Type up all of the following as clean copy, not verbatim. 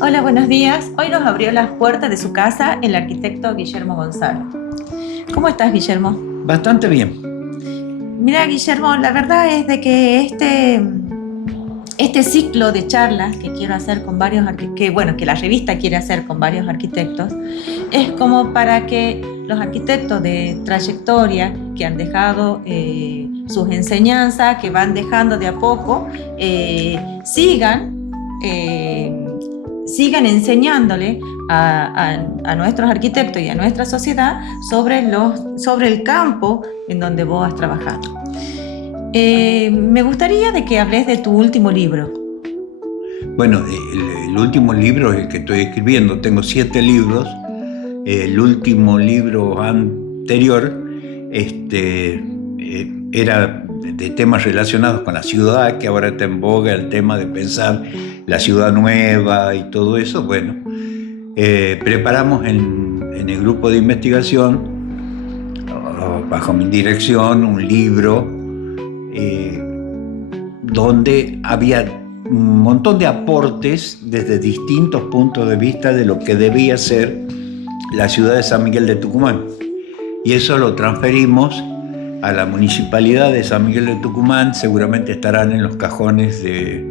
Hola, buenos días. Hoy nos abrió las puertas de su casa el arquitecto Guillermo Gonzalo. ¿Cómo estás, Guillermo? Bastante bien. Mira, Guillermo, la verdad es de que este ciclo de charlas que quiero hacer con varios que la revista quiere hacer con varios arquitectos, es como para que los arquitectos de trayectoria que han dejado sus enseñanzas, que van dejando de a poco, eh, sigan enseñándole a nuestros arquitectos y a nuestra sociedad sobre el campo en donde vos has trabajado. Me gustaría de que hables de tu último libro. Bueno, el último libro es el que estoy escribiendo. Tengo 7 libros. El último libro anterior era de temas relacionados con la ciudad, que ahora está en boga el tema de pensar la ciudad nueva y todo eso. Bueno, preparamos en el grupo de investigación, bajo mi dirección, un libro eh, donde había un montón de aportes desde distintos puntos de vista de lo que debía ser la ciudad de San Miguel de Tucumán. Y eso lo transferimos a la municipalidad de San Miguel de Tucumán. Seguramente estarán en los cajones de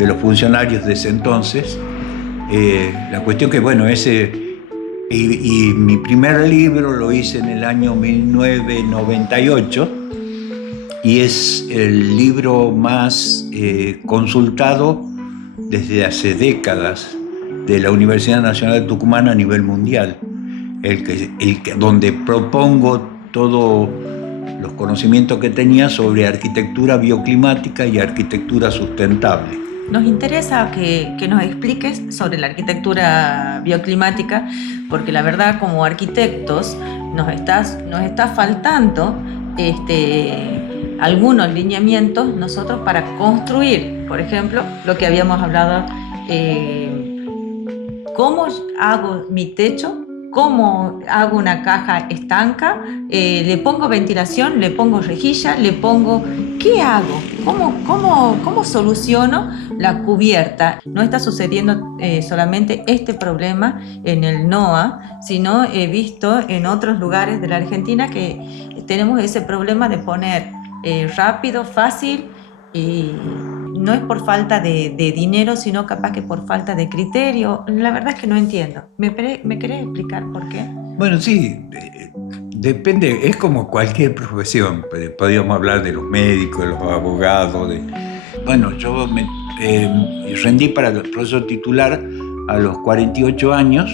los funcionarios de ese entonces. La cuestión que, bueno, y mi primer libro lo hice en el año 1998 y es el libro más consultado desde hace décadas de la Universidad Nacional de Tucumán a nivel mundial, donde propongo todos los conocimientos que tenía sobre arquitectura bioclimática y arquitectura sustentable. Nos interesa que nos expliques sobre la arquitectura bioclimática, porque la verdad, como arquitectos, nos está faltando algunos lineamientos nosotros para construir, por ejemplo, lo que habíamos hablado, cómo hago mi techo, cómo hago una caja estanca, le pongo ventilación, le pongo rejilla, ¿qué hago? ¿Cómo soluciono la cubierta? No está sucediendo solamente este problema en el NOA, sino he visto en otros lugares de la Argentina que tenemos ese problema de poner rápido, fácil, y no es por falta de dinero, sino capaz que por falta de criterio. La verdad es que no entiendo. ¿Me querés explicar por qué? Bueno, sí, depende, es como cualquier profesión. Podríamos hablar de los médicos, de los abogados. Bueno, yo me rendí para el profesor titular a los 48 años,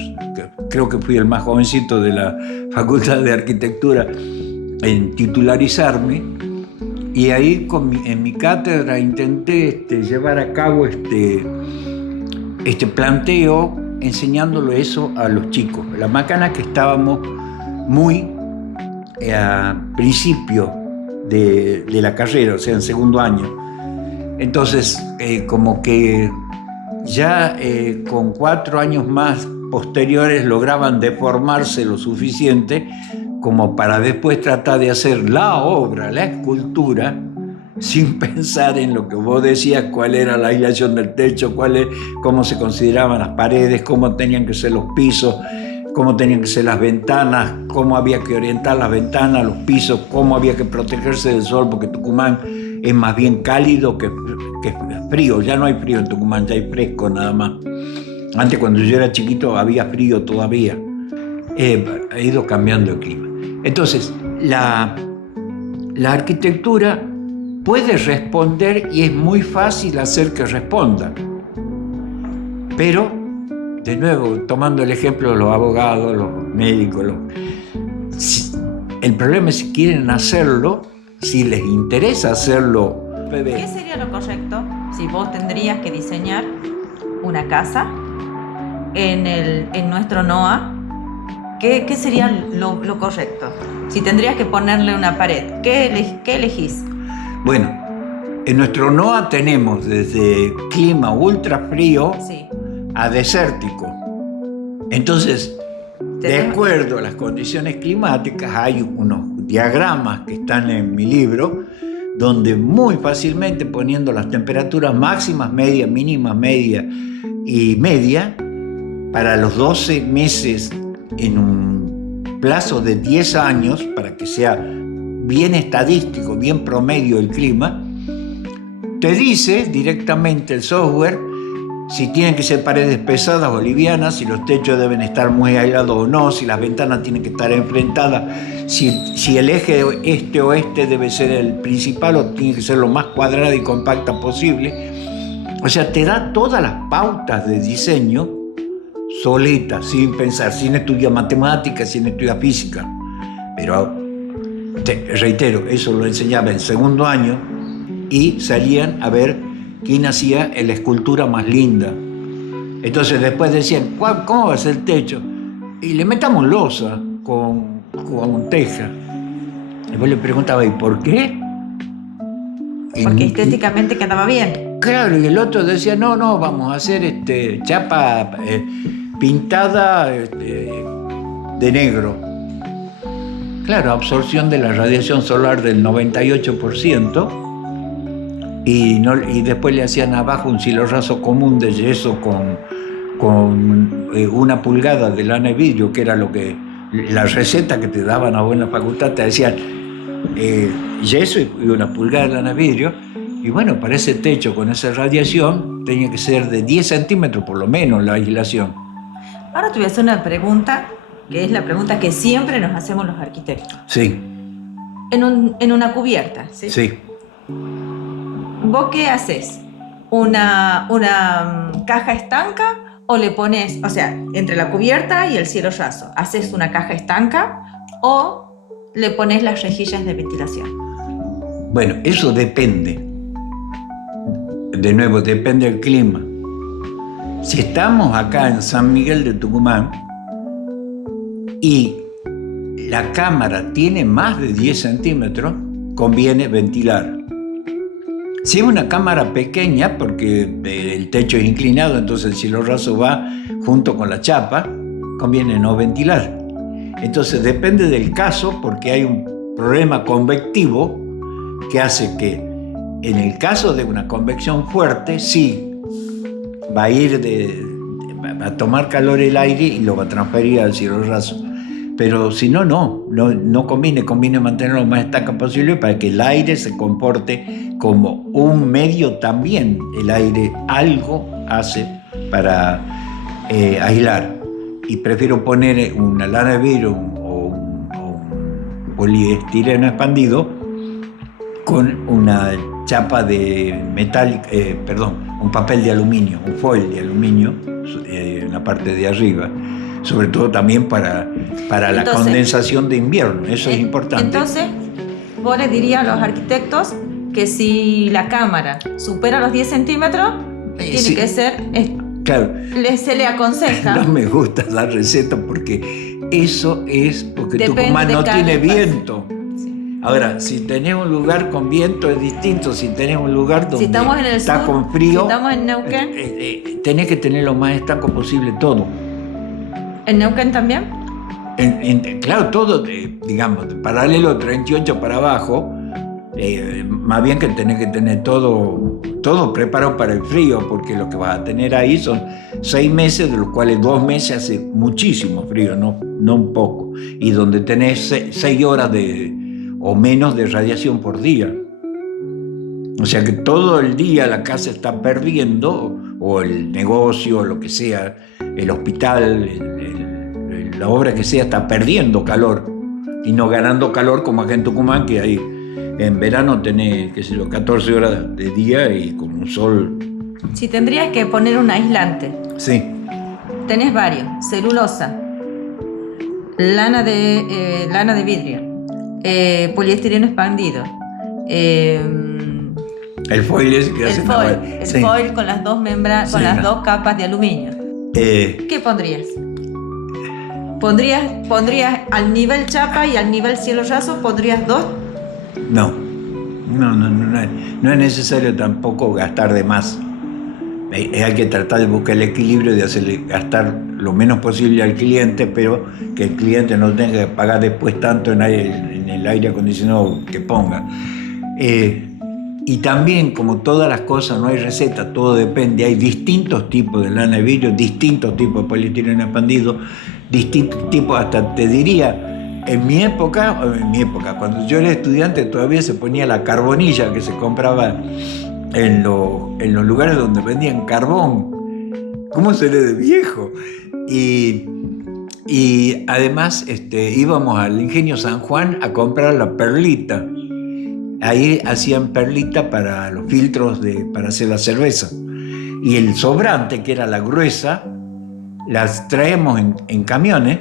creo que fui el más jovencito de la Facultad de Arquitectura en titularizarme. Y ahí en mi cátedra intenté llevar a cabo este planteo, enseñándole eso a los chicos. La macana que estábamos muy a principio de la carrera, o sea, en segundo año. Entonces, como que ya con 4 años más posteriores lograban deformarse lo suficiente como para después tratar de hacer la obra, la escultura, sin pensar en lo que vos decías, cuál era la aislación del techo, cómo se consideraban las paredes, cómo tenían que ser los pisos, cómo tenían que ser las ventanas, cómo había que orientar las ventanas, los pisos, cómo había que protegerse del sol, porque Tucumán es más bien cálido que frío. Ya no hay frío en Tucumán, ya hay fresco nada más. Antes, cuando yo era chiquito, había frío todavía. Ha ido cambiando el clima. Entonces, la arquitectura puede responder y es muy fácil hacer que responda. Pero, de nuevo, tomando el ejemplo de los abogados, los médicos, el problema es si quieren hacerlo, si les interesa hacerlo. ¿Qué sería lo correcto si vos tendrías que diseñar una casa en nuestro NOA? ¿Qué sería lo correcto? Si tendrías que ponerle una pared, ¿qué elegís? Bueno, en nuestro NOA tenemos desde clima ultra frío, sí, a desértico. Entonces, de acuerdo a las condiciones climáticas, hay unos diagramas que están en mi libro donde muy fácilmente poniendo las temperaturas máximas, medias, mínimas, media y media, para los 12 meses en un plazo de 10 años, para que sea bien estadístico, bien promedio el clima, te dice directamente el software si tienen que ser paredes pesadas o livianas, si los techos deben estar muy aislados o no, si las ventanas tienen que estar enfrentadas, si el eje este-oeste debe ser el principal o tiene que ser lo más cuadrada y compacta posible. O sea, te da todas las pautas de diseño solita, sin pensar, sin estudiar matemáticas, sin estudiar física. Pero, reitero, eso lo enseñaba en segundo año y salían a ver quién hacía la escultura más linda. Entonces después decían, ¿cómo va a ser el techo? Y le metamos losa con teja. Y vos le preguntaba, ¿y por qué? Porque estéticamente quedaba bien. Claro, y el otro decía, no, vamos a hacer chapa pintada de negro. Claro, absorción de la radiación solar del 98%. Y después le hacían abajo un cielorraso común de yeso con 1 pulgada de lana de vidrio, que era la receta que te daban a vos en la facultad, te decían yeso y 1 pulgada de lana de vidrio. Y bueno, para ese techo con esa radiación tenía que ser de 10 centímetros por lo menos la aislación. Ahora te voy a hacer una pregunta, que es la pregunta que siempre nos hacemos los arquitectos. Sí. En una cubierta, ¿sí? Sí. ¿Vos qué haces? ¿Una caja estanca o le pones, o sea, entre la cubierta y el cielo raso, haces una caja estanca o le pones las rejillas de ventilación? Bueno, eso depende. De nuevo, depende del clima. Si estamos acá en San Miguel de Tucumán y la cámara tiene más de 10 centímetros, conviene ventilar. Si es una cámara pequeña, porque el techo es inclinado, entonces el cielo raso va junto con la chapa, conviene no ventilar. Entonces depende del caso, porque hay un problema convectivo que hace que en el caso de una convección fuerte, sí, va a tomar calor el aire y lo va a transferir al cielo raso. Pero si no conviene mantenerlo lo más estanca posible para que el aire se comporte como un medio también. El aire algo hace para aislar. Y prefiero poner una lana de vidrio o un poliestireno expandido con una chapa de metal, un papel de aluminio, un foil de aluminio en la parte de arriba. Sobre todo también para la condensación de invierno, eso es importante. Entonces, vos les dirías a los arquitectos que si la cámara supera los 10 centímetros, tiene que ser... Claro. Se le aconseja. No me gusta la receta porque eso es porque Tucumán no tiene viento. Sí. Ahora, si tenés un lugar con viento es distinto. Si tenés un lugar donde está con frío, si estamos en Neuquén, tenés que tener lo más estanco posible todo. ¿En Neuquén también? Claro, todo, digamos, de paralelo 38 para abajo, más bien que tenés que tener todo preparado para el frío, porque lo que vas a tener ahí son 6 meses, de los cuales 2 meses hace muchísimo frío, no un poco, y donde tenés 6 horas o menos de radiación por día. O sea que todo el día la casa está perdiendo, o el negocio, o lo que sea, el hospital, la obra que sea, está perdiendo calor y no ganando calor como acá en Tucumán, que ahí en verano tenés, 14 horas de día y con un sol. Si tendrías que poner un aislante. Sí. Tenés varios: celulosa, lana de vidrio, poliestireno expandido. El foil es que hace el foil con las dos membranas, con las 2 capas de aluminio. ¿Qué pondrías? ¿Pondrías al nivel chapa y al nivel cielo raso? ¿Pondrías 2? No es necesario tampoco gastar de más. Hay que tratar de buscar el equilibrio de hacerle gastar lo menos posible al cliente, pero que el cliente no tenga que pagar después tanto en el aire acondicionado que ponga. Y también, como todas las cosas, no hay receta, todo depende. Hay distintos tipos de lana de vidrio, distintos tipos de polietileno expandido, distintos tipos, hasta te diría, en mi época, cuando yo era estudiante, todavía se ponía la carbonilla que se compraba en los lugares donde vendían carbón. ¿Cómo seré de viejo? Y además íbamos al Ingenio San Juan a comprar la perlita. Ahí hacían perlita para los filtros para hacer la cerveza. Y el sobrante, que era la gruesa, las traemos en camiones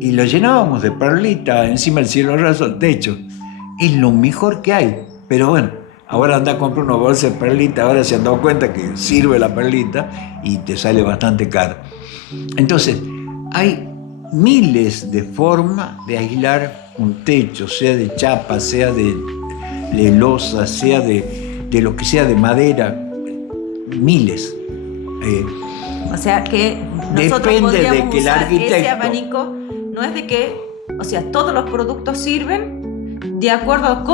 y lo llenábamos de perlita encima del cielo raso al techo. Es lo mejor que hay. Pero bueno, ahora anda a comprar una bolsa de perlita, ahora se han dado cuenta que sirve la perlita y te sale bastante caro. Entonces, hay miles de formas de aislar un techo, sea de chapa, sea de losa, sea de lo que sea, de madera, miles. O sea que nosotros Depende podríamos de que el usar arquitecto... ese abanico, no es de que, o sea, todos los productos sirven de acuerdo a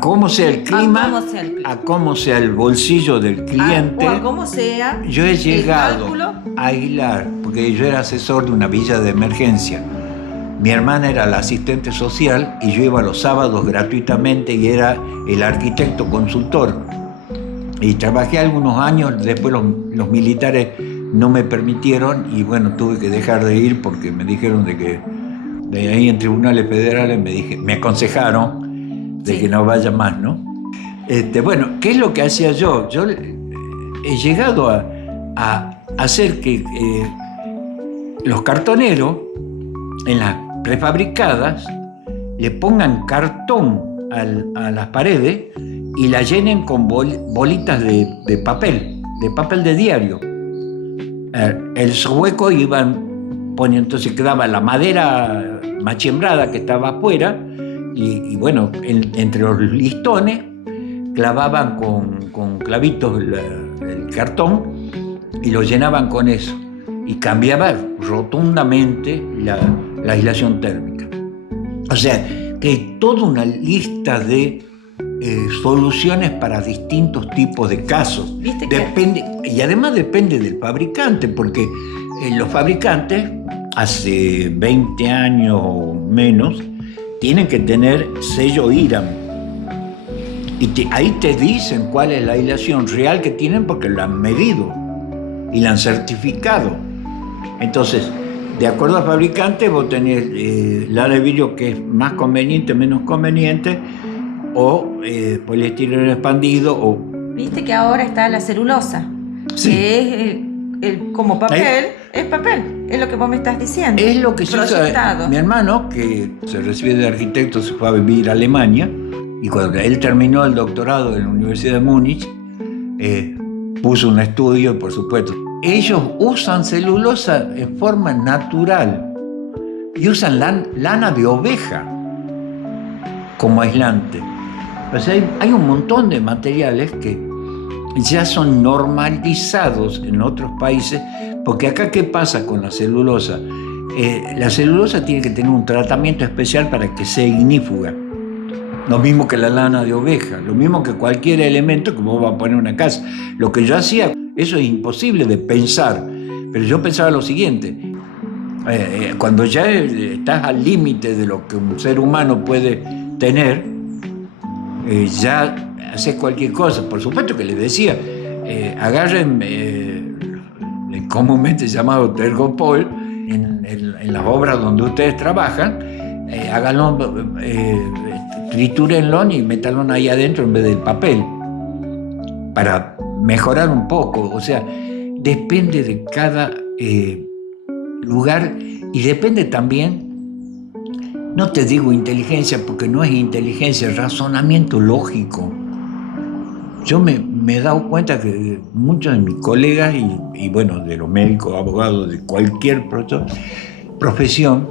cómo sea el clima, a cómo sea el bolsillo del cliente, o a cómo sea yo he llegado el cálculo. a aislar, porque yo era asesor de una villa de emergencia. Mi hermana era la asistente social y yo iba los sábados gratuitamente y era el arquitecto consultor. Y trabajé algunos años, después los militares no me permitieron y bueno, tuve que dejar de ir porque me dijeron de que de ahí en tribunales federales me aconsejaron de que no vaya más, ¿no? Bueno, ¿qué es lo que hacía yo? Yo he llegado a hacer que los cartoneros en las prefabricadas le pongan cartón a las paredes y la llenen con bolitas de papel de diario. El hueco iban poniendo, entonces quedaba la madera machembrada que estaba afuera y bueno, entre los listones clavaban con clavitos el cartón y lo llenaban con eso y cambiaba rotundamente la aislación térmica. O sea, que hay toda una lista de soluciones para distintos tipos de casos. Y además depende del fabricante, porque los fabricantes hace 20 años o menos tienen que tener sello IRAM. Y ahí te dicen cuál es la aislación real que tienen porque lo han medido y la han certificado. Entonces, de acuerdo al fabricante, vos tenés lana de vidrio que es más conveniente, menos conveniente, o poliestireno expandido, o... Viste que ahora está la celulosa, sí, que es como papel, es papel, es lo que vos me estás diciendo. Es lo que se usa. Mi hermano, que se recibió de arquitecto, se fue a vivir a Alemania, y cuando él terminó el doctorado en la Universidad de Múnich, puso un estudio, por supuesto. Ellos usan celulosa en forma natural y usan lana de oveja como aislante. O sea, hay un montón de materiales que ya son normalizados en otros países, porque acá, ¿qué pasa con la celulosa? La celulosa tiene que tener un tratamiento especial para que sea ignífuga. Lo mismo que la lana de oveja, lo mismo que cualquier elemento que vos vas a poner en una casa. Lo que yo hacía, eso es imposible de pensar, pero yo pensaba lo siguiente. Cuando ya estás al límite de lo que un ser humano puede tener, ya haces cualquier cosa. Por supuesto que les decía, agarren comúnmente llamado tergopol en las obras donde ustedes trabajan, háganlo, tritúrenlo y métanlo ahí adentro en vez del papel para mejorar un poco. O sea, depende de cada lugar y depende también, no te digo inteligencia porque no es inteligencia, es razonamiento lógico. Yo me he dado cuenta que muchos de mis colegas y bueno, de los médicos, abogados, de cualquier profesión,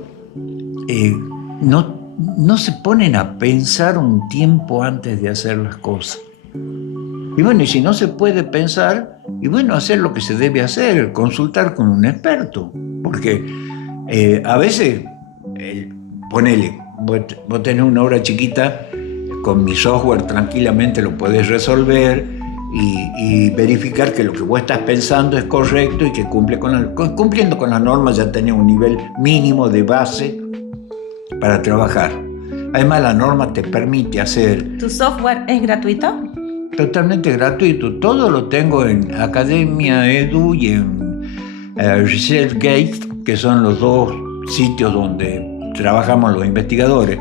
no se ponen a pensar un tiempo antes de hacer las cosas. Y bueno, y si no se puede pensar, y bueno, hacer lo que se debe hacer, consultar con un experto. Porque a veces, ponele, vos tenés una obra chiquita con mi software tranquilamente lo podés resolver y verificar que lo que vos estás pensando es correcto y que cumpliendo con las normas ya tenés un nivel mínimo de base para trabajar. Además, la norma te permite hacer... ¿Tu software es gratuito? Totalmente gratuito. Todo lo tengo en Academia Edu y en ResearchGate, que son los dos sitios donde trabajamos los investigadores.